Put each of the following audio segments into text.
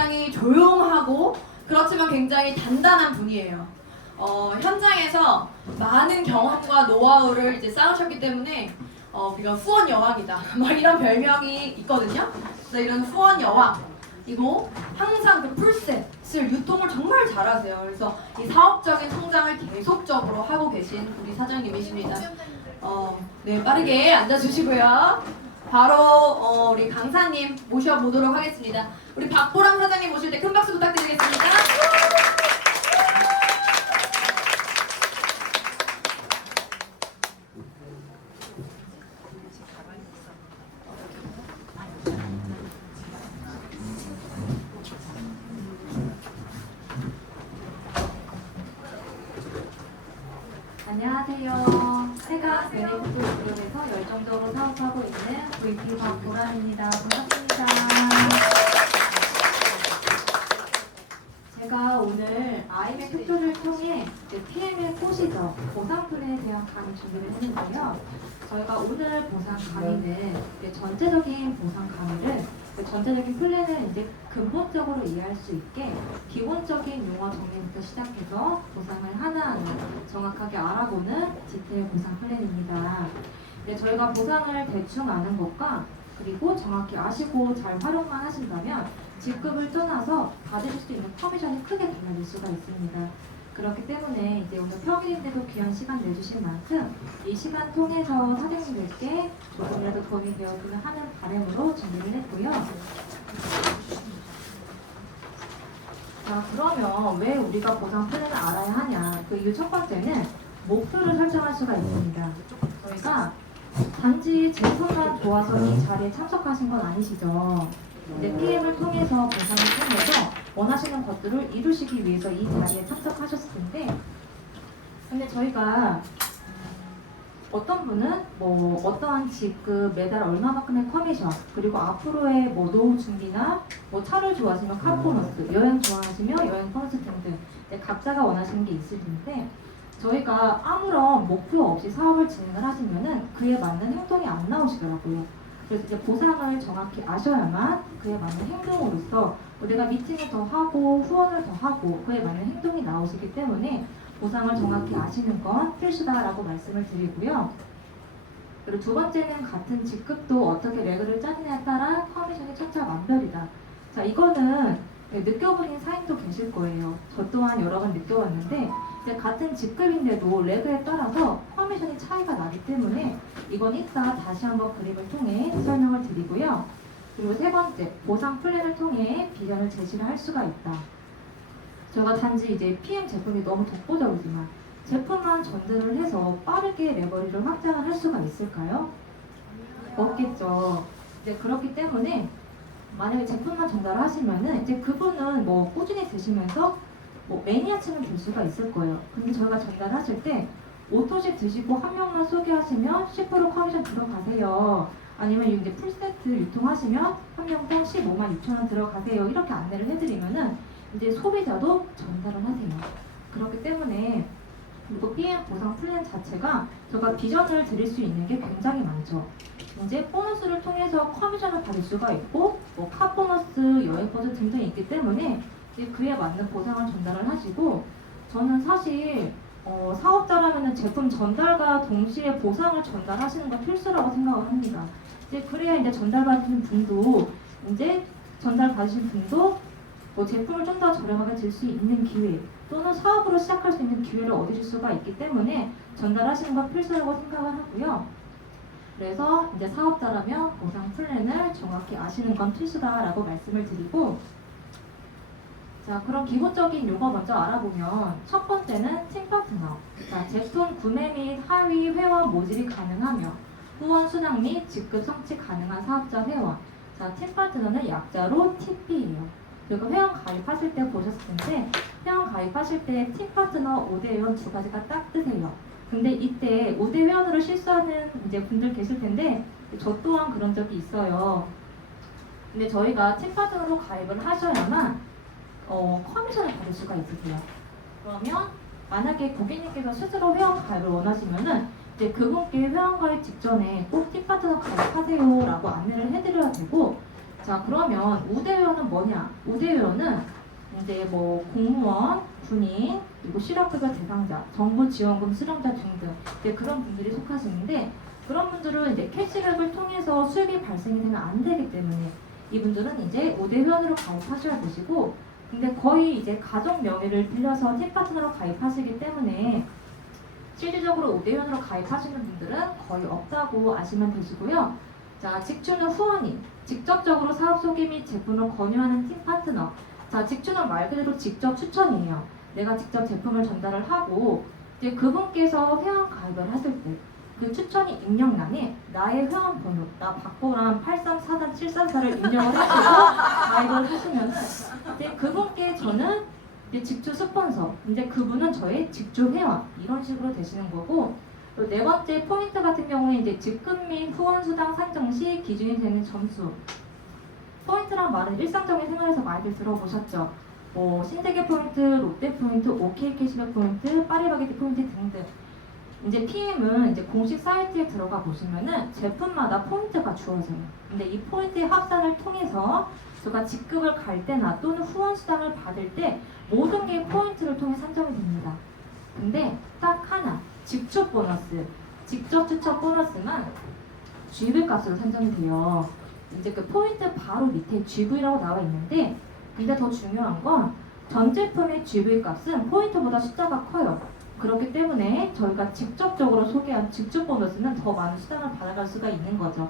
굉장히 조용하고 그렇지만 굉장히 단단한 분이에요. 현장에서 많은 경험과 노하우를 이제 쌓으셨기 때문에 우리가 후원 여왕이다 막 이런 별명이 있거든요. 그래서 이런 후원 여왕 이고 항상 그 풀셋을 유통을 정말 잘하세요. 그래서 이 사업적인 성장을 계속적으로 하고 계신 우리 사장님이십니다. 네, 빠르게 앉아주시고요. 바로 우리 강사님 모셔보도록 하겠습니다. 우리 박보람 사장님 모실 때 큰 박수 부탁드리겠습니다. 안녕하세요. 세가 베네피트 그룹에서 열정적으로 사업하고 있는 VP 박보람입니다. 반갑습니다. 제가 오늘 IMF 투표를 통해 PM의 꽃이죠. 보상플랜에 대한 강의 준비를 했는데요. 저희가 오늘 보상 강의는 전체적인 보상 강의를 전체적인 플랜을 이제 근본적으로 이해할 수 있게 기본적인 용어 정리부터 시작해서 보상을 하나하나 정확하게 알아보는 디테일 보상 플랜입니다. 저희가 보상을 대충 아는 것과 그리고 정확히 아시고 잘 활용만 하신다면 직급을 떠나서 받으실 수 있는 커미션이 크게 달라질 수가 있습니다. 그렇기 때문에 이제 오늘 평일인데도 귀한 시간 내주신 만큼 이 시간 통해서 사장님들께 조금이라도 도움이 되었으면 하는 바람으로 준비를 했고요. 자, 그러면 왜 우리가 보상 플랜을 알아야 하냐? 그 이유 첫 번째는 목표를 설정할 수가 있습니다. 저희가 단지 제품만 좋아서 이 자리에 참석하신 건 아니시죠? PM을 통해서 보상을 통해서 원하시는 것들을 이루시기 위해서 이 자리에 참석하셨을 텐데, 근데 저희가 어떤 분은 뭐 어떠한 직급, 매달 얼마만큼의 커미션, 그리고 앞으로의 뭐 노후 준비나 뭐 차를 좋아하시면 카 보너스, 여행 좋아하시면 여행 보너스 등등 각자가 원하시는 게 있을 텐데, 저희가 아무런 목표 없이 사업을 진행을 하시면은 그에 맞는 행동이 안 나오시더라고요. 그래서 이제 보상을 정확히 아셔야만 그에 맞는 행동으로서 내가 미팅을 더 하고 후원을 더 하고 그에 맞는 행동이 나오시기 때문에 보상을 정확히 아시는 건 필수다라고 말씀을 드리고요. 그리고 두 번째는 같은 직급도 어떻게 레그를 짜느냐에 따라 커미션이 천차만별이다. 자, 이거는 느껴보신 사인도 계실 거예요. 저 또한 여러 번 느껴봤는데 이제 같은 직급인데도 레그에 따라서 커미션이 차이가 나기 때문에 이건 이따 다시 한번 그림을 통해 설명을 드리고요. 그리고 세 번째, 보상 플랜을 통해 비전을 제시를 할 수가 있다. 제가 단지 이제 PM 제품이 너무 독보적이지만 제품만 전달을 해서 빠르게 레버리를 확장을 할 수가 있을까요? 없겠죠. 이제 그렇기 때문에 만약에 제품만 전달을 하시면은 이제 그분은 뭐 꾸준히 드시면서 뭐 매니아층은 될 수가 있을 거예요. 근데 저희가 전달하실 때 5토씩 드시고 한 명만 소개하시면 10% 커미션 들어가세요. 아니면 이제 풀세트 유통하시면 한 명당 15만 6천 원 들어가세요. 이렇게 안내를 해드리면은 이제 소비자도 전달을 하세요. 그렇기 때문에 그리고 PM 보상 플랜 자체가 제가 비전을 드릴 수 있는 게 굉장히 많죠. 이제 보너스를 통해서 커미션을 받을 수가 있고 뭐 카 보너스, 여행 버스 등등이 있기 때문에 이제 그에 맞는 보상을 전달을 하시고, 저는 사실 사업자라면 제품 전달과 동시에 보상을 전달하시는 건 필수라고 생각을 합니다. 이제 그래야 이제 전달받으신 분도 이제 전달 받으신 분도 뭐 제품을 좀 더 저렴하게 줄 수 있는 기회 또는 사업으로 시작할 수 있는 기회를 얻으실 수가 있기 때문에 전달하시는 건 필수라고 생각을 하고요. 그래서 이제 사업자라면 보상 플랜을 정확히 아시는 건 필수다라고 말씀을 드리고, 자, 그럼 기본적인 용어 먼저 알아보면 첫 번째는 팀 파트너. 자, 제품 구매 및 하위 회원 모집이 가능하며 후원 수당 및 직급 성취 가능한 사업자 회원. 자, 팀 파트너는 약자로 TP예요. 그리고 회원 가입하실 때 보셨을 텐데 회원 가입하실 때 팀 파트너 5대 회원 두 가지가 딱 뜨세요. 근데 이때 5대 회원으로 실수하는 이제 분들 계실 텐데 저 또한 그런 적이 있어요. 근데 저희가 팀 파트너로 가입을 하셔야만 커미션을 받을 수가 있으세요. 그러면 만약에 고객님께서 스스로 회원 가입을 원하시면은 이제 그분께 회원 가입 직전에 꼭 팀 파트너 가입하세요라고 안내를 해드려야 되고, 자, 그러면 우대회원은 뭐냐? 우대회원은 이제 뭐 공무원, 군인, 그리고 실업급여 대상자, 정부 지원금 수령자 등등 이제 그런 분들이 속하시는데 그런 분들은 이제 캐시백을 통해서 수익이 발생이 되면 안 되기 때문에 이분들은 이제 우대회원으로 가입하셔야 되시고 근데 거의 이제 가족 명의를 빌려서 팀파트너로 가입하시기 때문에 실질적으로 우대회원으로 가입하시는 분들은 거의 없다고 아시면 되시고요. 자, 직추는 후원인, 직접적으로 사업 소개 및 제품을 권유하는 팀 파트너. 자, 직추는 말 그대로 직접 추천이에요. 내가 직접 제품을 전달을 하고 이제 그분께서 회원 가입을 하실 때 그 추천이 입력란에 나의 회원 번호, 나 박보람 834-734를 입력을 하시고 가입을 하시면 이제 그분께 저는 이제 직주 스폰서, 이제 그분은 저의 직주 회원 이런 식으로 되시는 거고 또 네 번째 포인트 같은 경우에 이제 직급 및 후원 수당 산정 시 기준이 되는 점수. 포인트란 말은 일상적인 생활에서 많이들 들어보셨죠. 뭐 신세계 포인트, 롯데 포인트, OK 캐시백 포인트, 파리바게뜨 포인트 등등. 이제 PM은 이제 공식 사이트에 들어가 보시면은 제품마다 포인트가 주어져요. 근데 이 포인트의 합산을 통해서 제가 직급을 갈 때나 또는 후원 수당을 받을 때 모든 게 포인트를 통해 산정이 됩니다. 근데 딱 하나, 직주 보너스, 직접 추천 보너스만 GV 값으로 산정이 돼요. 이제 그 포인트 바로 밑에 GV라고 나와 있는데 근데 더 중요한 건 전 제품의 GV 값은 포인트보다 숫자가 커요. 그렇기 때문에 저희가 직접적으로 소개한 직주 보너스는 더 많은 수당을 받아갈 수가 있는 거죠.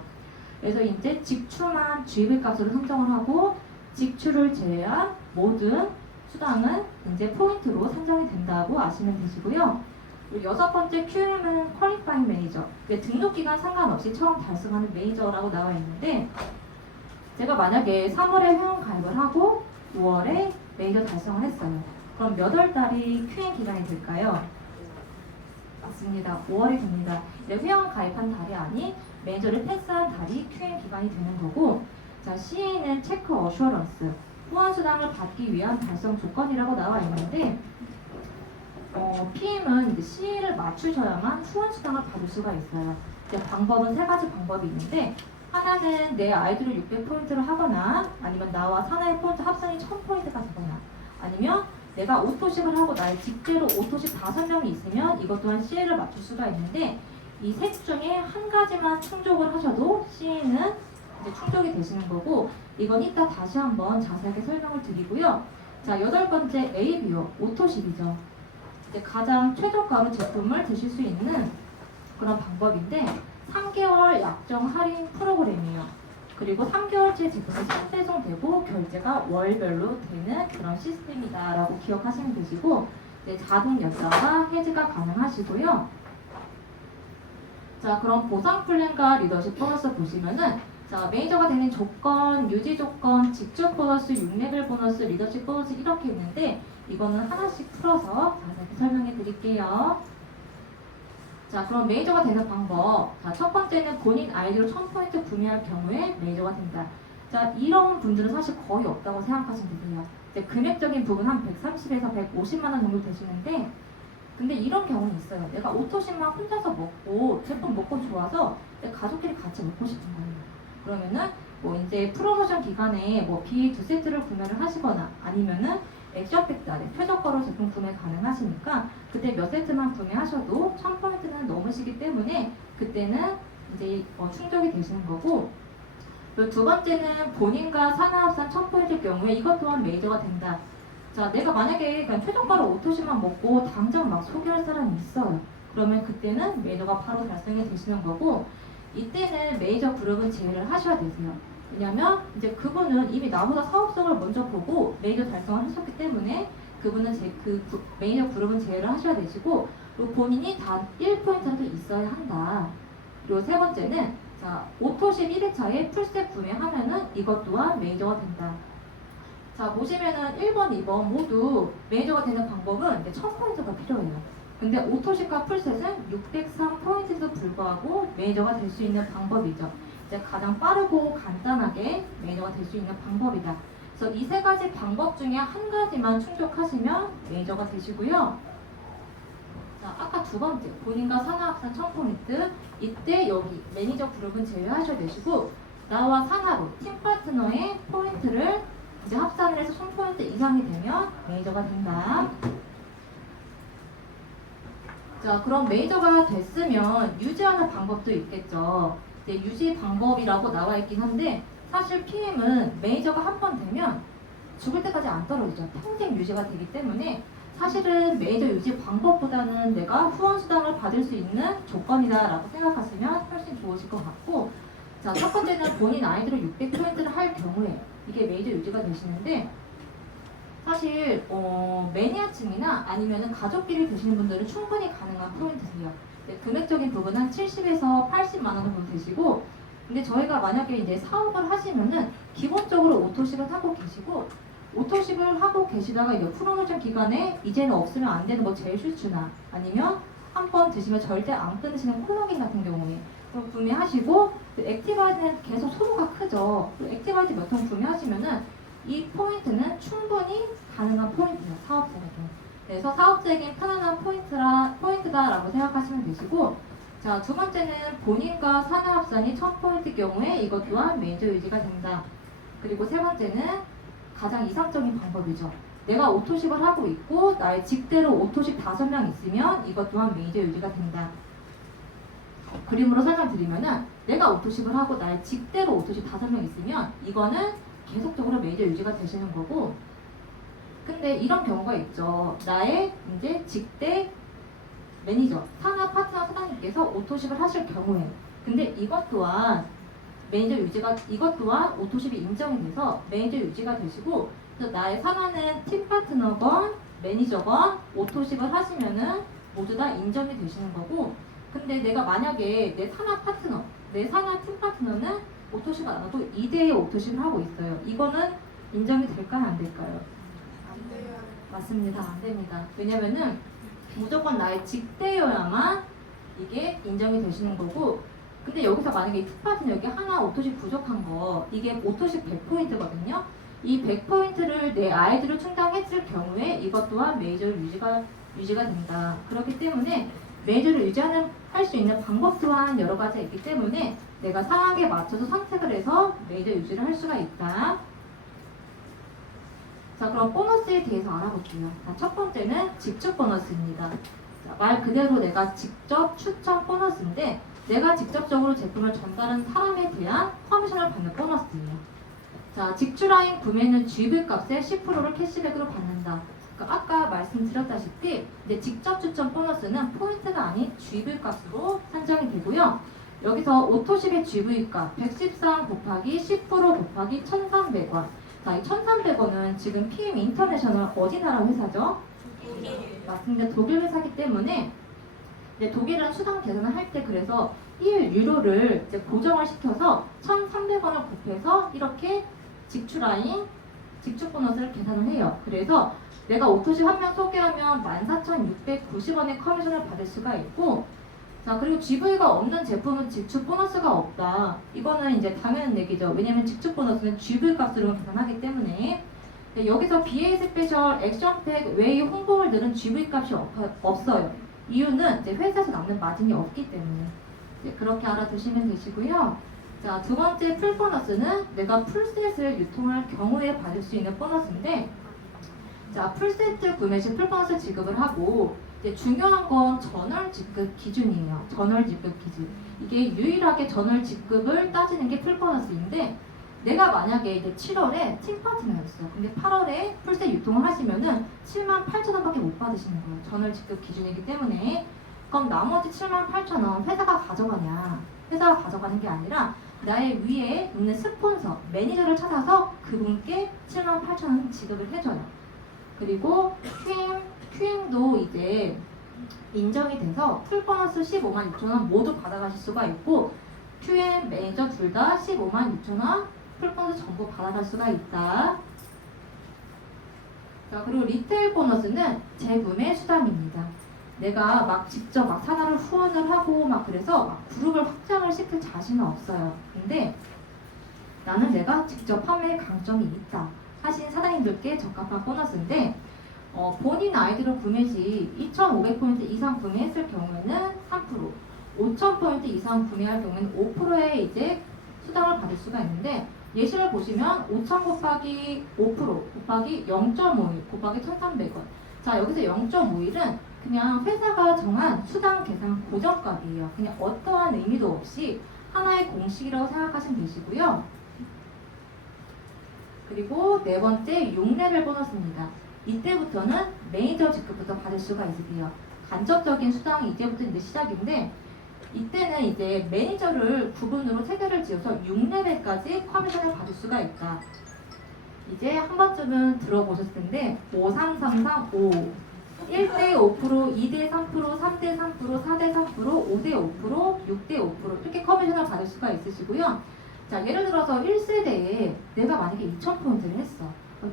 그래서 이제 직추만 GV 값으로 산정을 하고 직추를 제외한 모든 수당은 이제 포인트로 산정이 된다고 아시면 되시고요. 그리고 여섯 번째 QM은 퀄리파잉 매니저. 등록 기간 상관없이 처음 달성하는 매니저라고 나와 있는데 제가 만약에 3월에 회원 가입을 하고 5월에 매니저 달성을 했어요. 그럼 몇 월 달이 QM 기간이 될까요? 맞습니다. 5월이 됩니다. 회원 가입한 달이 아닌 매니저를 패스한 달이 QM 기간이 되는 거고 자, CA는 체크 어슈어런스 후원 수당을 받기 위한 달성 조건이라고 나와 있는데 PM은 이제 CA를 맞추셔야만 후원 수당을 받을 수가 있어요. 이제 방법은 세 가지 방법이 있는데 하나는 내 아이들을 600포인트를 하거나 아니면 나와 사나이 포인트 합산이 1000포인트가 되거나 아니면 내가 오토식을 하고 나의 직제로 오토식 5명이 있으면 이것 또한 CA를 맞출 수가 있는데 이 셋 중에 한 가지만 충족을 하셔도 CA는 이제 충족이 되시는 거고 이건 이따 다시 한번 자세하게 설명을 드리고요. 자, 여덟 번째 ABO 오토식이죠. 이제 가장 최저가로 제품을 드실 수 있는 그런 방법인데 3개월 약정 할인 프로그램이에요. 그리고 3개월째 제품이 선배송되고 결제가 월별로 되는 그런 시스템이다라고 기억하시면 되시고 이제 자동 연장과 해지가 가능하시고요. 자, 그럼 보상 플랜과 리더십 보너스 보시면은 자, 매니저가 되는 조건, 유지 조건, 직접 보너스, 6레벨 보너스, 리더십 보너스 이렇게 있는데 이거는 하나씩 풀어서 자세히 설명해 드릴게요. 자, 그럼 매니저가 되는 방법. 자, 첫 번째는 본인 아이디로 1000포인트 구매할 경우에 매니저가 된다. 자, 이런 분들은 사실 거의 없다고 생각하시면 되세요. 이제 금액적인 부분 한 130에서 150만 원 정도 되시는데 근데 이런 경우는 있어요. 내가 오토식만 혼자서 먹고 제품 먹고 좋아서 내 가족끼리 같이 먹고 싶은 거예요. 그러면은 뭐 이제 프로모션 기간에 뭐 B 2세트를 구매를 하시거나 아니면은 액션팩 달에 최저가로 제품 구매 가능하시니까 그때 몇 세트만 구매하셔도 1000포인트는 넘으시기 때문에 그때는 이제 충족이 되시는 거고 그리고 두 번째는 본인과 산하합산 1000포인트일 경우에 이것 또한 메이저가 된다. 자, 내가 만약에 그냥 최저가로 오토식만 먹고 당장 막 소개할 사람이 있어요. 그러면 그때는 메이저가 바로 달성이 되시는 거고 이때는 메이저 그룹은 제외를 하셔야 되세요. 왜냐면 이제 그분은 이미 나보다 사업성을 먼저 보고 메이저 달성을 하셨기 때문에 그분은 메이저 그룹은 제외를 하셔야 되시고 그리고 본인이 단 1포인트라도 있어야 한다. 그리고 세 번째는 자, 오토십 1회차에 풀셋 구매하면은 이것 또한 메이저가 된다. 자, 보시면은 1번, 2번 모두 메이저가 되는 방법은 이제 1000포인트가 필요해요. 근데 오토식과 풀셋은 603포인트에도 불구하고 메이저가 될 수 있는 방법이죠. 이제 가장 빠르고 간단하게 메이저가 될 수 있는 방법이다. 그래서 이 세 가지 방법 중에 한 가지만 충족하시면 메이저가 되시고요. 자, 아까 두 번째 본인과 산하합산 1000포인트 이때 여기 매니저 그룹은 제외하셔야 되시고 나와 산하로 팀 파트너의 포인트를 이제 합산을 해서 1000포인트 이상이 되면 매니저가 된다. 자, 그럼 매니저가 됐으면 유지하는 방법도 있겠죠. 이제 유지 방법이라고 나와 있긴 한데 사실 PM은 매니저가 한 번 되면 죽을 때까지 안 떨어지죠. 평생 유지가 되기 때문에 사실은 매니저 유지 방법보다는 내가 후원 수당을 받을 수 있는 조건이다라고 생각하시면 훨씬 좋으실 것 같고, 자, 첫 번째는 본인 아이디로 600포인트를 할 경우에 이게 매니저 유지가 되시는데 사실 매니아층이나 아니면은 가족끼리 되시는 분들은 충분히 가능한 포인트세요. 네, 금액적인 부분은 70에서 80만 원 정도 되시고, 근데 저희가 만약에 이제 사업을 하시면은 기본적으로 오토식을 하고 계시고, 오토식을 하고 계시다가 이제 프로모션 기간에 이제는 없으면 안 되는 뭐 젤슈츠나 아니면 한 번 드시면 절대 안 끊으시는 콜라겐 같은 경우에 그럼 구매하시고, 그 액티바이트는 계속 소모가 크죠. 그 액티바이트 몇 통 구매하시면은 이 포인트는 충분히 가능한 포인트예요. 사업자에게. 그래서 사업자에게 편안한 포인트다라고 생각하시면 되시고, 자, 두 번째는 본인과 사내 합산이 1000포인트 경우에 이것 또한 매니저 유지가 된다. 그리고 세 번째는 가장 이상적인 방법이죠. 내가 오토식을 하고 있고 나의 직대로 오토식 5명 있으면 이것 또한 매니저 유지가 된다. 그림으로 설명드리면은 내가 오토식을 하고 나의 직대로 오토식 5명 있으면 이거는 계속적으로 매니저 유지가 되시는 거고, 근데 이런 경우가 있죠. 나의 이제 직대 매니저, 산하 파트너 사장님께서 오토식을 하실 경우에, 근데 이것 또한 매니저 유지가, 이것 또한 오토식이 인정이 돼서 매니저 유지가 되시고, 그래서 나의 산하는 팀 파트너건 매니저건 오토식을 하시면은 모두 다 인정이 되시는 거고, 근데 내가 만약에 내 산하 파트너, 내 산하 팀 파트너는 오토식 안 하고 2대1 오토식을 하고 있어요. 이거는 인정이 될까요? 안 될까요? 안 돼요. 맞습니다. 안 됩니다. 왜냐면은 무조건 나의 직대여야만 이게 인정이 되시는 거고, 근데 여기서 만약에 이 팀파트너 여기 하나 오토식 부족한 거, 이게 오토식 100포인트거든요. 이 100포인트를 내 아이디로 충당했을 경우에 이것 또한 매니저를 유지가 된다. 그렇기 때문에 매니저를 할 수 있는 방법 또한 여러 가지가 있기 때문에 내가 상황에 맞춰서 선택을 해서 매니저 유지를 할 수가 있다. 자, 그럼 보너스에 대해서 알아볼게요. 자, 첫 번째는 직접 보너스입니다. 자, 말 그대로 내가 직접 추천 보너스인데 내가 직접적으로 제품을 전달한 사람에 대한 커미션을 받는 보너스예요. 자, 직출하인 구매는 GV 값의 10%를 캐시백으로 받는다. 그러니까 아까 말씀드렸다시피 이제 직접 추천 보너스는 포인트가 아닌 GV 값으로 산정이 되고요. 여기서 오토식의 GV 값 113 곱하기 10% 곱하기 1,300원. 자, 이 1,300원은 지금 PM 인터내셔널 어디 나라 회사죠? 맞습니다. 독일 회사이기 때문에 이제 독일은 수당 계산을 할 때 그래서 1유로를 이제 고정을 시켜서 1,300원을 곱해서 이렇게 직출하인 직축 보너스를 계산을 해요. 그래서 내가 오토식 한 명 소개하면 14,690원의 커미션을 받을 수가 있고, 자, 그리고 GV가 없는 제품은 직축 보너스가 없다. 이거는 이제 당연한 얘기죠. 왜냐면 직축 보너스는 GV 값으로 계산하기 때문에. 여기서 BA 스페셜 액션팩 외의 홍보물들은 GV 값이 없어요. 이유는 이제 회사에서 남는 마진이 없기 때문에. 이제 그렇게 알아두시면 되시고요. 자, 두 번째 풀 보너스는 내가 풀셋을 유통할 경우에 받을 수 있는 보너스인데, 자, 풀세트 구매 시 풀 보너스 지급을 하고, 이제 중요한 건 전월 지급 기준이에요. 전월 지급 기준. 이게 유일하게 전월 지급을 따지는 게 풀 보너스인데, 내가 만약에 이제 7월에 팀 파트너였어요. 근데 8월에 풀셋 유통을 하시면은 78,000원밖에 못 받으시는 거예요. 전월 지급 기준이기 때문에. 그럼 나머지 78,000원 회사가 가져가냐? 회사가 가져가는 게 아니라 나의 위에 있는 스폰서, 매니저를 찾아서 그분께 78,000원 지급을 해줘요. 그리고 QM도 이제 인정이 돼서 풀 보너스 156,000원 모두 받아가실 수가 있고, QM 매니저 둘 다 156,000원 풀 보너스 전부 받아갈 수가 있다. 자, 그리고 리테일 보너스는 재구매 수당입니다. 내가 막 직접 막 산하를 후원을 하고 막 그래서 막 그룹을 확장을 시킬 자신은 없어요. 근데 나는 내가 직접 판매에 강점이 있다 하신 사장님들께 적합한 보너스인데, 본인 아이디로 구매 시 2,500포인트 이상 구매했을 경우에는 3%, 5,000포인트 이상 구매할 경우에는 5%의 이제 수당을 받을 수가 있는데 예시를 보시면 5,000 곱하기 5% 곱하기 0.51 곱하기 1,300원. 자, 여기서 0.51은 그냥 회사가 정한 수당 계산 고정값이에요. 그냥 어떠한 의미도 없이 하나의 공식이라고 생각하시면 되시고요. 그리고 네 번째 6레벨 보너스입니다. 이때부터는 매니저 직급부터 받을 수가 있으세요. 간접적인 수당이 이제부터 이제 시작인데 이때는 이제 매니저를 구분으로 체계를 지어서 6레벨까지 커미션을 받을 수가 있다. 이제 한 번쯤은 들어보셨을 텐데 5, 3, 3, 3, 5 1대 5%, 2대 3%, 3대 3%, 4대 3%, 5대 5%, 6대 5% 이렇게 커미션을 받을 수가 있으시고요. 자, 예를 들어서 1세대에 내가 만약에 2,000포인트를 했어.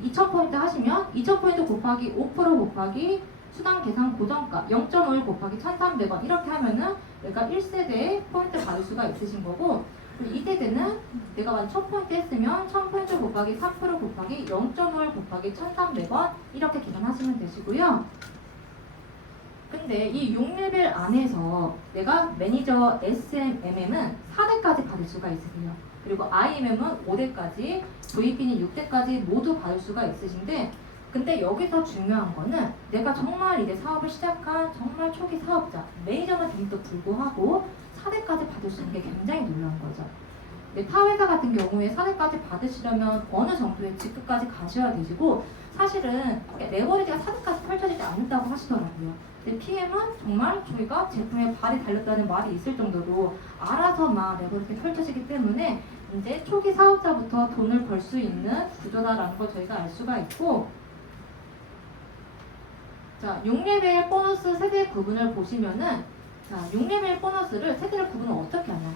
2,000포인트 하시면 2,000포인트 곱하기 5% 곱하기 수당 계산 고정가 0.5 곱하기 1,300원 이렇게 하면은 내가 1세대에 포인트 받을 수가 있으신 거고 2세대는 내가 만약 1,000포인트 했으면 1,000포인트 곱하기 3% 곱하기 0.5 곱하기 1,300원 이렇게 계산하시면 되시고요. 근데 이 6레벨 안에서 내가 매니저 SMM은 4대까지 받을 수가 있으세요. 그리고 IMM은 5대까지, VP는 6대까지 모두 받을 수가 있으신데 근데 여기서 중요한 거는 내가 정말 이제 사업을 시작한 정말 초기 사업자, 매니저가 됨에도 불구하고 4대까지 받을 수 있는 게 굉장히 놀라운 거죠. 근데 타 회사 같은 경우에 4대까지 받으시려면 어느 정도의 직급까지 가셔야 되시고 사실은 레버리지가 4대까지 펼쳐지지 않는다고 하시더라고요. 근데 PM은 정말 저희가 제품에 발이 달렸다는 말이 있을 정도로 알아서 막 레버리지가 펼쳐지기 때문에 이제 초기 사업자부터 돈을 벌 수 있는 구조다라는 걸 저희가 알 수가 있고 자, 6레벨 보너스 세대 구분을 보시면은 자, 6레벨 보너스를 세대를 구분을 어떻게 하냐?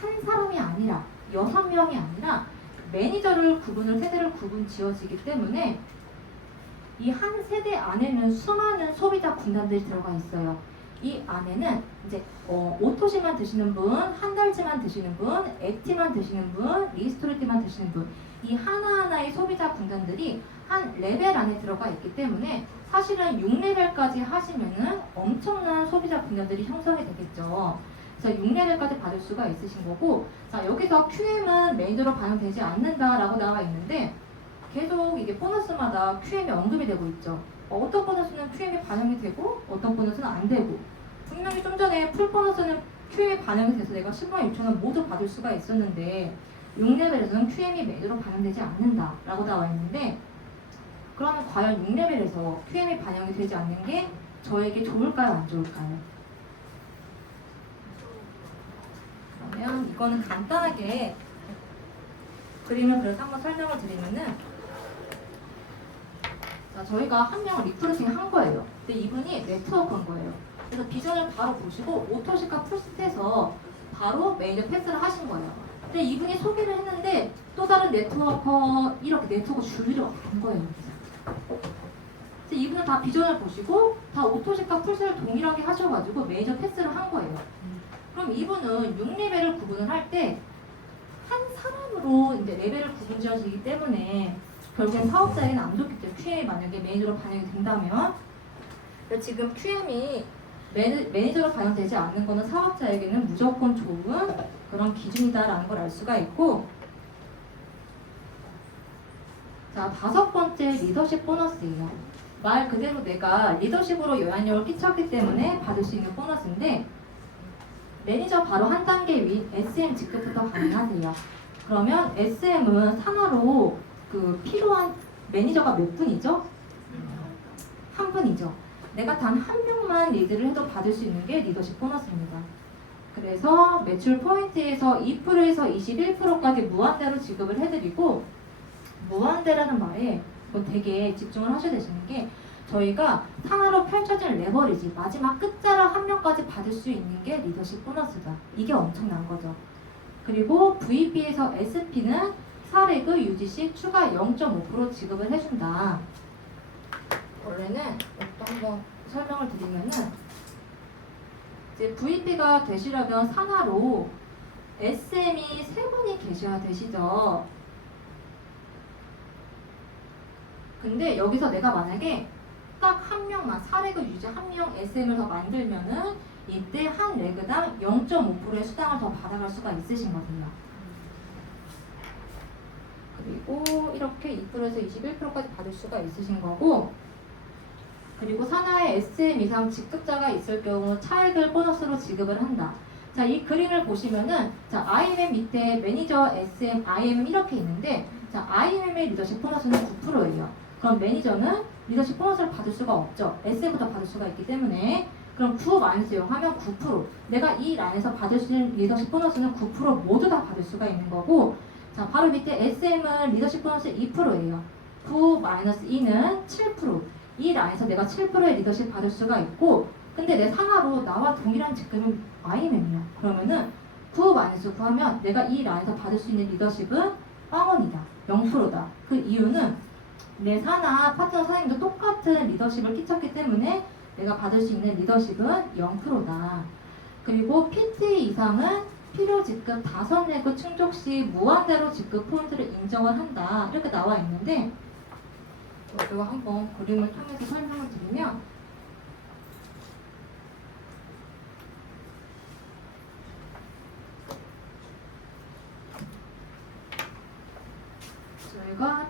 한 사람이 아니라 6명이 아니라 매니저를 구분을 세대를 구분 지어지기 때문에 이 한 세대 안에는 수많은 소비자 군단들이 들어가 있어요. 이 안에는 이제 오토시만 드시는 분, 한 달치만 드시는 분, 액티만 드시는 분, 리스토리티만 드시는 분, 이 하나하나의 소비자 군단들이 한 레벨 안에 들어가 있기 때문에 사실은 6레벨까지 하시면은 엄청난 소비자 군단들이 형성이 되겠죠. 그래서 6레벨까지 받을 수가 있으신 거고, 자, 여기서 QM은 매니저로 반영되지 않는다라고 나와 있는데 계속 이게 보너스마다 QM이 언급이 되고 있죠. 어떤 보너스는 QM이 반영이 되고 어떤 보너스는 안 되고 분명히 좀 전에 풀 보너스는 QM이 반영이 돼서 내가 10만 6천 원 모두 받을 수가 있었는데 6레벨에서는 QM이 매니저로 반영되지 않는다라고 나와 있는데 그러면 과연 6레벨에서 QM이 반영이 되지 않는 게 저에게 좋을까요? 안 좋을까요? 그러면 이거는 간단하게 그림을 그려서 한번 설명을 드리면은 자, 저희가 한 명을 리크루팅 한 거예요. 근데 이분이 네트워크 한 거예요. 그래서 비전을 바로 보시고 오토시카 풀스트에서 바로 매니저 패스를 하신 거예요. 근데 이분이 소개를 했는데 또 다른 네트워커 이렇게 네트워크 주위를 간 거예요. 그래서 이분은 다 비전을 보시고 다 오토시카 풀스를 동일하게 하셔가지고 매니저 패스를 한 거예요. 그럼 이분은 6레벨을 구분을 할 때 한 사람으로 이제 레벨을 구분 지어지기 때문에 결국엔 사업자에게는 안 좋겠죠. QM이 만약에 매니저로 반영이 된다면. 지금 QM이 매니저로 반영되지 않는 거는 사업자에게는 무조건 좋은 그런 기준이다라는 걸 알 수가 있고 자, 5번째 리더십 보너스예요. 말 그대로 내가 리더십으로 영향력을 끼쳤기 때문에 받을 수 있는 보너스인데 매니저 바로 한 단계 위 SM 직급부터 가능하세요. 그러면 SM은 산하로 그 필요한 매니저가 몇 분이죠? 한 분이죠. 내가 단 한 명만 리드를 해도 받을 수 있는 게 리더십 보너스입니다. 그래서 매출 포인트에서 2%에서 21%까지 무한대로 지급을 해드리고 무한대라는 말에 되게 집중을 하셔야 되시는 게 저희가 산하로 펼쳐진 레버리지 마지막 끝자락 한 명까지 받을 수 있는 게 리더십 보너스다. 이게 엄청난 거죠. 그리고 VP에서 SP는 사례그 유지시 추가 0.5% 지급을 해준다. 원래는 또 한번 설명을 드리면은 이제 VP가 되시려면 산하로 SM이 3분이 계셔야 되시죠. 근데 여기서 내가 만약에 딱 한 명만 사례그 유지 한 명 SM을 더 만들면은 이때 한 레그당 0.5%의 수당을 더 받아갈 수가 있으신 거든요. 그리고 이렇게 2%에서 21%까지 받을 수가 있으신 거고, 그리고 산하에 SM 이상 직급자가 있을 경우 차액을 보너스로 지급을 한다. 자, 이 그림을 보시면은 자, IMM 밑에 매니저, SM, IMM 이렇게 있는데 자, IMM의 리더십 보너스는 9%예요. 그럼 매니저는 리더십 보너스를 받을 수가 없죠. SM부터 받을 수가 있기 때문에. 그럼 9-0 하면 9%. 내가 이 라인에서 받을 수 있는 리더십 보너스는 9% 모두 다 받을 수가 있는 거고, 자, 바로 밑에 SM은 리더십 보너스 2%예요. 9-2는 7%. 이 라인에서 내가 7%의 리더십 받을 수가 있고, 근데 내 상하로 나와 동일한 직급은 IMM이야. 그러면은 9-9 하면 내가 이 라인에서 받을 수 있는 리더십은 0원이다. 0%다. 그 이유는 내 산하 파트너 사장님도 똑같은 리더십을 끼쳤기 때문에 내가 받을 수 있는 리더십은 0%다. 그리고 PT 이상은 필요 직급 5레그 충족 시 무한대로 직급 포인트를 인정을 한다. 이렇게 나와 있는데 이거 한번 그림을 통해서 설명을 드리면 저희가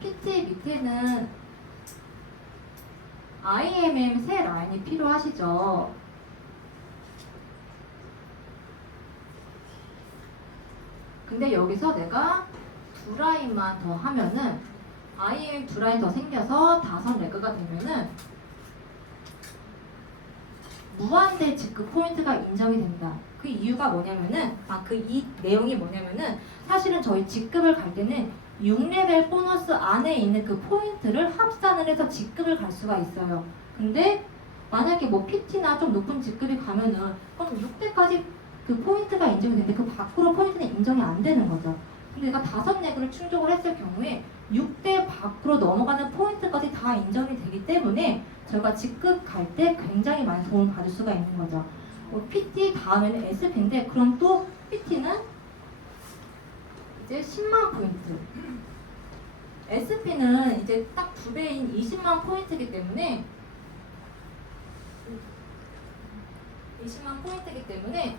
PT 밑에는 IMM 세 라인이 필요하시죠. 근데 여기서 내가 두 라인만 더 하면은 IMM 두 라인 더 생겨서 5레그가 되면은 무한대 직급 포인트가 인정이 된다. 그 이유가 뭐냐면은 이 내용이 뭐냐면은 사실은 저희 직급을 갈 때는 6레벨 보너스 안에 있는 그 포인트를 합산을 해서 직급을 갈 수가 있어요. 근데 만약에 뭐 PT나 좀 높은 직급이 가면은 그럼 6대까지 그 포인트가 인정이 되는데 그 밖으로 포인트는 인정이 안 되는 거죠. 근데 내가 5레벨을 충족을 했을 경우에 6대 밖으로 넘어가는 포인트까지 다 인정이 되기 때문에 저희가 직급 갈 때 굉장히 많이 도움을 받을 수가 있는 거죠. PT 다음에는 SP인데 그럼 또 PT는 이제 10만 포인트. SP는 이제 딱 2배인 20만 포인트이기 때문에 20만 포인트이기 때문에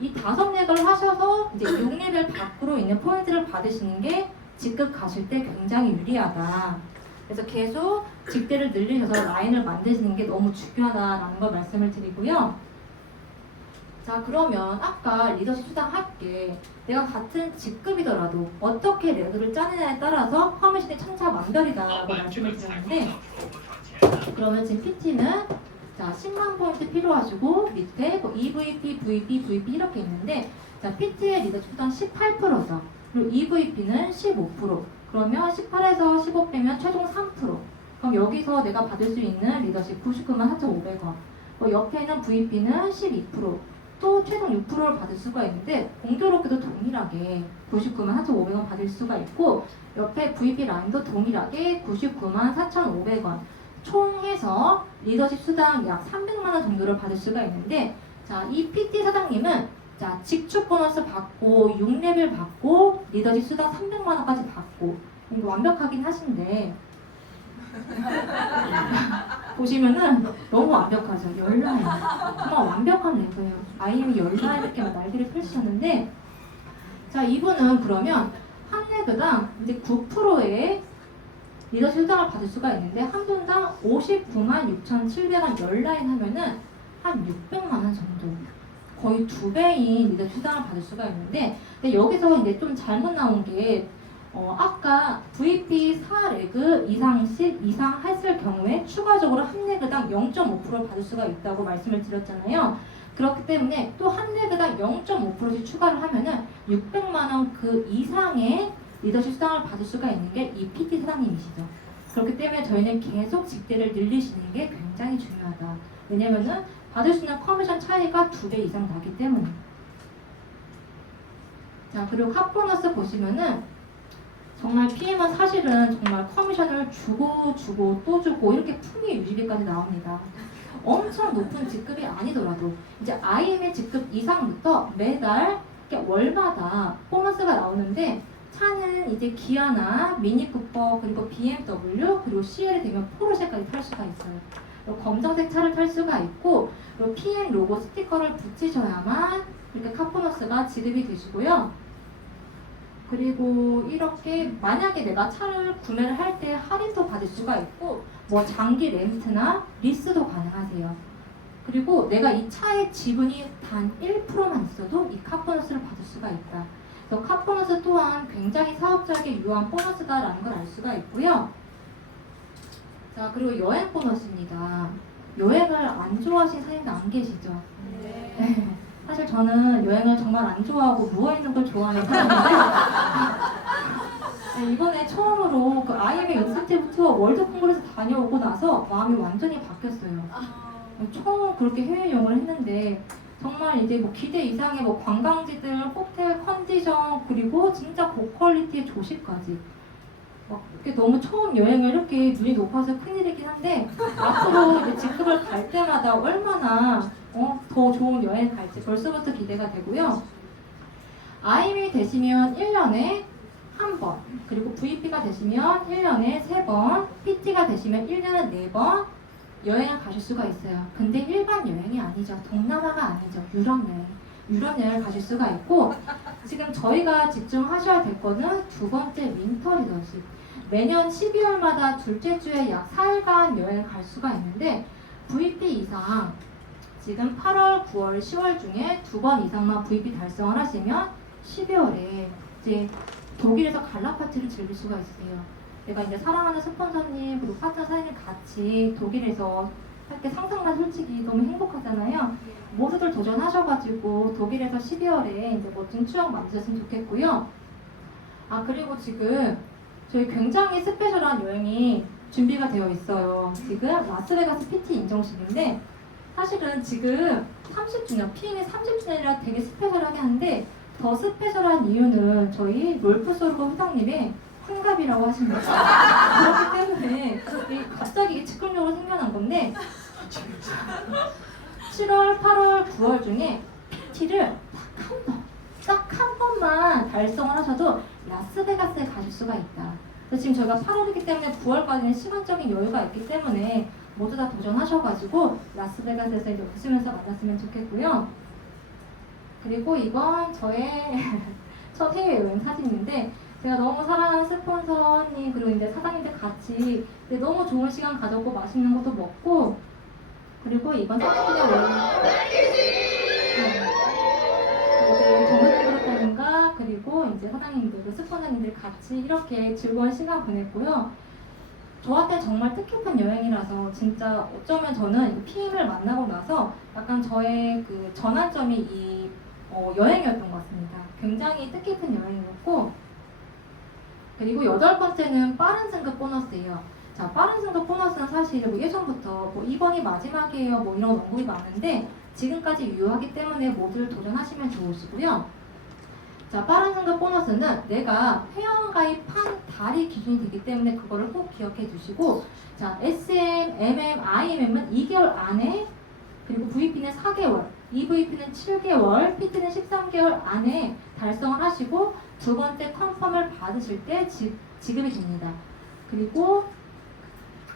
이 5레벨을 하셔서 이제 6레벨 밖으로 있는 포인트를 받으시는 게 직급 가실 때 굉장히 유리하다. 그래서 계속 직대를 늘리셔서 라인을 만드시는 게 너무 중요하다라는 걸 말씀을 드리고요. 자, 그러면 아까 리더십 수당 할게 내가 같은 직급이더라도 어떻게 레그를 짜느냐에 따라서 커미션이 천차만별이다라고 말씀을 드렸는데, 그러면 지금 PT는 자 10만 포인트 필요하시고 밑에 뭐 EVP, VP, VP 이렇게 있는데 자 PT의 리더십 수당 18%죠. 그리고 EVP는 15%. 그러면 18에서 15 빼면 최종 3%. 그럼 여기서 내가 받을 수 있는 리더십 99만 4,500원. 옆에는 VP는 12%. 또 최종 6%를 받을 수가 있는데 공교롭게도 동일하게 99만 4,500원 받을 수가 있고 옆에 VP 라인도 동일하게 99만 4,500원. 총 해서 리더십 수당 약 300만 원 정도를 받을 수가 있는데 자, 이 PT 사장님은 자, 직축 보너스 받고 6레벨 받고 리더십 수당 300만 원까지 받고 이거 완벽하긴 하신데 보시면은 너무 완벽하죠. 열라인 정말 완벽한 레벨이에요. IM이 열라인 이렇게 날개를 펼치셨는데 자, 이분은 그러면 한 레그당 이제 9%의 리더십 수당을 받을 수가 있는데 한 분당 59만 6,700원 열라인 하면은 한 600만 원 정도, 거의 2배인 리더십 수당을 받을 수가 있는데 근데 여기서 이제 좀 잘못 나온 게 아까 VP 4레그 이상 했을 경우에 추가적으로 한 레그당 0.5% 받을 수가 있다고 말씀을 드렸잖아요. 그렇기 때문에 또 한 레그당 0.5%씩 추가를 하면은 600만 원 그 이상의 리더십 수당을 받을 수가 있는 게 이 PT 사장님이시죠. 그렇기 때문에 저희는 계속 직대를 늘리시는 게 굉장히 중요하다. 왜냐면은 받을 수 있는 커미션 차이가 2배 이상 나기 때문에. 자, 그리고 카보너스 보시면은 정말 PM은 사실은 정말 커미션을 주고 또 주고 이렇게 품위 유지비까지 나옵니다. 엄청 높은 직급이 아니더라도 이제 IM의 직급 이상부터 매달 월마다 보너스가 나오는데 차는 이제 기아나 미니쿠퍼 그리고 BMW 그리고 CL이 되면 포르쉐까지 탈 수가 있어요. 검정색 차를 탈 수가 있고 그리고 PM 로고 스티커를 붙이셔야만 이렇게 카보너스가 지급이 되시고요. 그리고 이렇게 만약에 내가 차를 구매를 할 때 할인도 받을 수가 있고 뭐 장기 렌트나 리스도 가능하세요. 그리고 내가 이 차의 지분이 단 1%만 있어도 이 카보너스를 받을 수가 있다. 그래서 카보너스 또한 굉장히 사업자에게 유효한 보너스다라는 걸 알 수가 있고요. 자, 그리고 여행 보너스입니다. 여행을 안 좋아하시는 사람들 안 계시죠? 네. 사실 저는 여행을 정말 안 좋아하고 누워있는 걸 좋아하는 사람인데 네, 이번에 처음으로 그 IMF 인스티튜트 투어 월드 콩그레스 다녀오고 나서 마음이 완전히 바뀌었어요. 처음 그렇게 해외여행을 했는데 정말 이제 뭐 기대 이상의 뭐 관광지들, 호텔 컨디션 그리고 진짜 고퀄리티의 조식까지 막 이렇게 너무 처음 여행을 이렇게 눈이 높아서 큰일이긴 한데 앞으로 이제 직급을 갈 때마다 얼마나 더 좋은 여행 갈지 벌써부터 기대가 되고요. IM이 되시면 1년에 한 번, 그리고 VP가 되시면 1년에 3번, PT가 되시면 1년에 4번 여행을 가실 수가 있어요. 근데 일반 여행이 아니죠. 동남아가 아니죠. 유럽 여행. 유럽 여행을 가실 수가 있고 지금 저희가 집중하셔야 될 거는 두 번째 윈터 리더십. 매년 12월마다 둘째 주에 약 4일간 여행을 갈 수가 있는데 VP 이상 지금 8월, 9월, 10월 중에 2번 이상만 VP 달성을 하시면 12월에 이제 독일에서 갈라 파티를 즐길 수가 있으세요. 내가 이제 사랑하는 스폰서님 그리고 파트너 사장님 같이 독일에서 할게 상상만 솔직히 너무 행복하잖아요. 모두들 도전하셔가지고 독일에서 12월에 이제 멋진 추억 만드셨으면 좋겠고요. 아 그리고 지금 저희 굉장히 스페셜한 여행이 준비가 되어 있어요. 지금 라스베가스 PT 인정식인데 사실은 지금 30주년, PM이 30주년이라 되게 스페셜하게 하는데 더 스페셜한 이유는 저희 롤프소르고 회장님의 환갑이라고 하십니다. 그렇기 때문에 갑자기 즉흥적으로 생겨난 건데 7월, 8월, 9월 중에 PT를 딱 한 번만 달성을 하셔도 라스베가스에 가실 수가 있다. 그래서 지금 저희가 8월이기 때문에 9월까지는 시간적인 여유가 있기 때문에 모두 다 도전하셔가지고 라스베가스에서 이제 웃으면서 만났으면 좋겠고요. 그리고 이건 저의 첫 해외여행 사진인데 제가 너무 사랑하는 스폰서님 그리고 이제 사장님들 같이 너무 좋은 시간 가졌고 맛있는 것도 먹고 그리고 이번 30주년 여행 이제 정글그룹님과 그리고 이제 사장님들, 스폰서님들 같이 이렇게 즐거운 시간 보냈고요. 저한테 정말 뜻깊은 여행이라서 진짜 어쩌면 저는 PM을 만나고 나서 약간 저의 그 전환점이 이 여행이었던 것 같습니다. 굉장히 뜻깊은 여행이었고 그리고 8번째는 빠른 승급 보너스예요. 자, 빠른 승급 보너스는 사실 뭐 예전부터 뭐 이번이 마지막이에요 뭐 이런 언급이 많은데 지금까지 유효하기 때문에 모두를 도전하시면 좋으시고요. 자, 빠른 승급 보너스는 내가 회원가입한 달이 기준이 되기 때문에 그거를 꼭 기억해 두시고 자, SM, MM, IMM은 2개월 안에 그리고 VP는 4개월, EVP는 7개월, PT는 13개월 안에 달성을 하시고 두 번째 컨펌을 받으실 때 지급이 됩니다. 그리고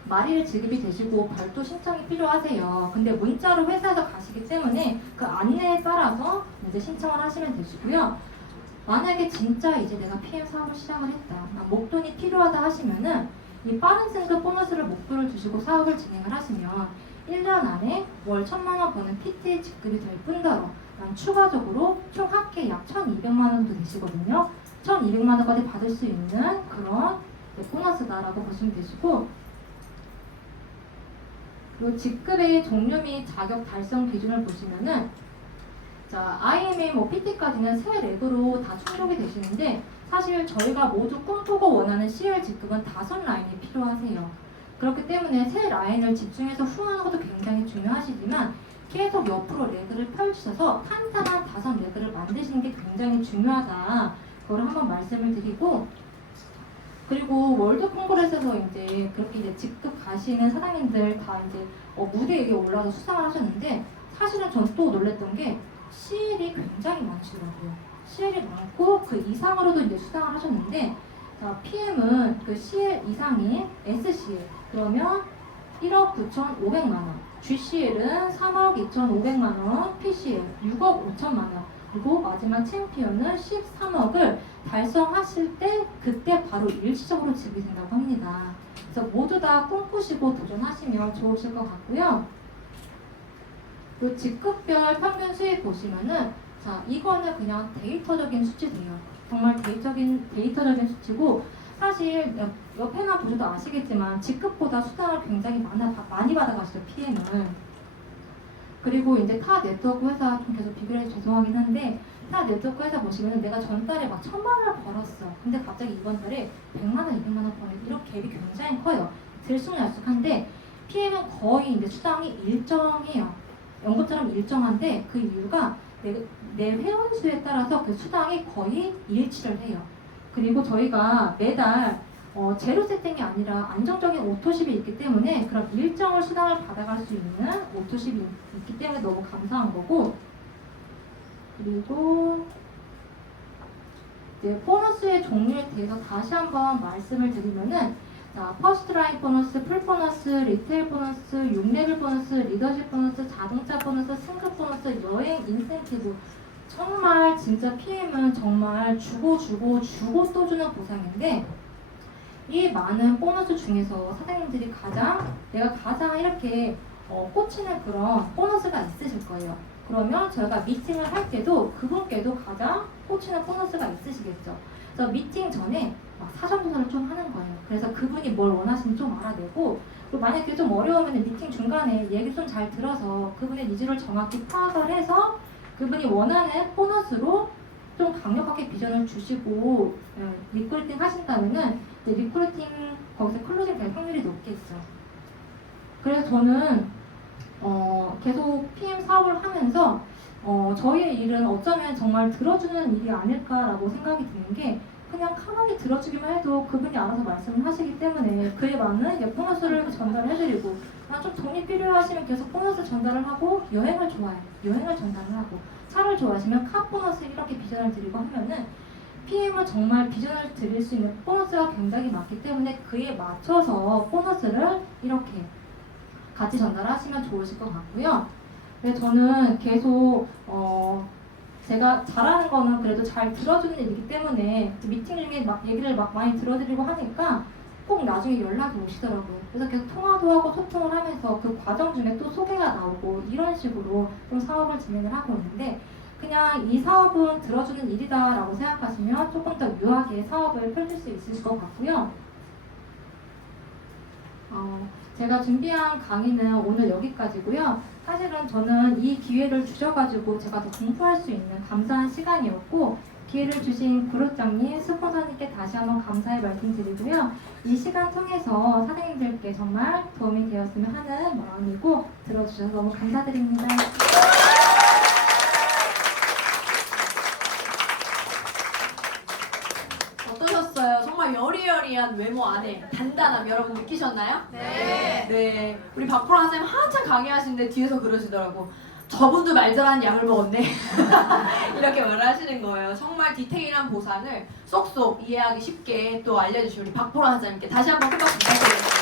말일 지급이 되시고 별도 신청이 필요하세요. 근데 문자로 회사에서 가시기 때문에 그 안내에 따라서 이제 신청을 하시면 되시고요. 만약에 진짜 이제 내가 PM 사업을 시작을 했다. 목돈이 필요하다 하시면은 이 빠른 승급 보너스를 목표를 두시고 사업을 진행을 하시면 1년 안에 월 1,000만 원 버는 PT 직급이 될 뿐더러 추가적으로 총 합계 약 1,200만 원 정도 되시거든요. 1,200만 원까지 받을 수 있는 그런 보너스다라고 보시면 되시고 그리고 직급의 종류 및 자격 달성 기준을 보시면은 자, IMA, 뭐 PT까지는 세 렉으로 다 충족이 되시는데 사실 저희가 모두 꿈꾸고 원하는 CL 직급은 5라인이 필요하세요. 그렇기 때문에 세 라인을 집중해서 후원하는 것도 굉장히 중요하시지만 계속 옆으로 레그를 펼치셔서 탄탄한 5 레그를 만드시는 게 굉장히 중요하다. 그걸 한번 말씀을 드리고 그리고 월드 콩그레스에서 이제 그렇게 이제 직급 가시는 사장님들 다 이제 무대 위에 올라서 수상을 하셨는데 사실은 전 또 놀랬던 게 CL이 굉장히 많으시더라고요. CL이 많고 그 이상으로도 이제 수상을 하셨는데 자, PM은 그 CL 이상인 SCL 그러면 1억 9,500만 원, GCL은 3억 2,500만 원, PCL 6억 5천만 원. 그리고 마지막 챔피언은 13억을 달성하실 때 그때 바로 일시적으로 지급이 된다고 합니다. 그래서 모두 다 꿈꾸시고 도전하시면 좋으실 것 같고요. 그 직급별 평균 수익 보시면은 자 이거는 그냥 데이터적인 수치예요. 정말 데이터적인 수치고 사실 옆에나 보셔도 아시겠지만 직급보다 수당을 굉장히 많이 받아가시죠 PM은. 그리고 이제 타 네트워크 회사 좀 계속 비교해서 죄송하긴 한데 타 네트워크 회사 보시면 내가 전달에 막 1,000만 원을 벌었어. 근데 갑자기 이번 달에 100만 원, 200만 원 버는 이런 갭이 굉장히 커요. 들쑥날쑥한데 PM은 거의 이제 수당이 일정해요. 연금처럼 일정한데 그 이유가 내 회원 수에 따라서 그 수당이 거의 일치를 해요. 그리고 저희가 매달 제로 세팅이 아니라 안정적인 오토십이 있기 때문에 그런 일정을 수당을 받아갈 수 있는 오토십이 있기 때문에 너무 감사한 거고 그리고 이제 보너스의 종류에 대해서 다시 한번 말씀을 드리면은 자, 퍼스트 라인 보너스, 풀 보너스, 리테일 보너스, 6레벨 보너스, 리더십 보너스, 자동차 보너스, 승급 보너스, 여행 인센티브 정말 진짜 PM은 정말 주고 또 주는 보상인데 이 많은 보너스 중에서 사장님들이 내가 가장 이렇게 꽂히는 그런 보너스가 있으실 거예요. 그러면 저희가 미팅을 할 때도 그분께도 가장 꽂히는 보너스가 있으시겠죠. 그래서 미팅 전에 막 사전 조사를 좀 하는 거예요. 그래서 그분이 뭘 원하시는지 좀 알아내고 또 만약에 좀 어려우면 미팅 중간에 얘기 좀 잘 들어서 그분의 니즈를 정확히 파악을 해서 그분이 원하는 보너스로 좀 강력하게 비전을 주시고 리크루팅 하신다면은 리크루팅 거기서 클로징 될 확률이 높게 있어. 그래서 저는 계속 PM 사업을 하면서 저희의 일은 어쩌면 정말 들어주는 일이 아닐까라고 생각이 드는 게 그냥 가만히 들어주기만 해도 그분이 알아서 말씀을 하시기 때문에 그에 맞는 보너스를 전달해드리고 좀 돈이 필요하시면 계속 보너스 전달을 하고 여행을 좋아해요. 여행을 전달을 하고 차를 좋아하시면 카 보너스 이렇게 비전을 드리고 하면은 PM은 정말 비전을 드릴 수 있는 보너스가 굉장히 많기 때문에 그에 맞춰서 보너스를 이렇게 같이 전달하시면 좋으실 것 같고요. 근데 저는 계속 제가 잘하는 거는 그래도 잘 들어주는 일이기 때문에 미팅 중에 막 얘기를 막 많이 들어드리고 하니까 꼭 나중에 연락이 오시더라고요. 그래서 계속 통화도 하고 소통을 하면서 그 과정 중에 또 소개가 나오고 이런 식으로 좀 사업을 진행을 하고 있는데 그냥 이 사업은 들어주는 일이다라고 생각하시면 조금 더 유하게 사업을 펼칠 수 있을 것 같고요. 제가 준비한 강의는 오늘 여기까지고요. 사실은 저는 이 기회를 주셔가지고 제가 더 공부할 수 있는 감사한 시간이었고 기회를 주신 그룹장님, 스폰서님께 다시 한번 감사의 말씀드리고요. 이 시간 통해서 사장님들께 정말 도움이 되었으면 하는 마음이고 들어주셔서 너무 감사드립니다. 어떠셨어요? 정말 여리여리한 외모 안에 단단함 여러분 느끼셨나요? 네. 우리 박프로 선생님 한참 강의하시는데 뒤에서 그러시더라고. 저분도 말 잘하는 약을 먹었네. 이렇게 말을 하시는 거예요. 정말 디테일한 보상을 쏙쏙 이해하기 쉽게 또 알려주신 우리 박보라 선생님께 다시 한번 큰 박수 부탁드립니다.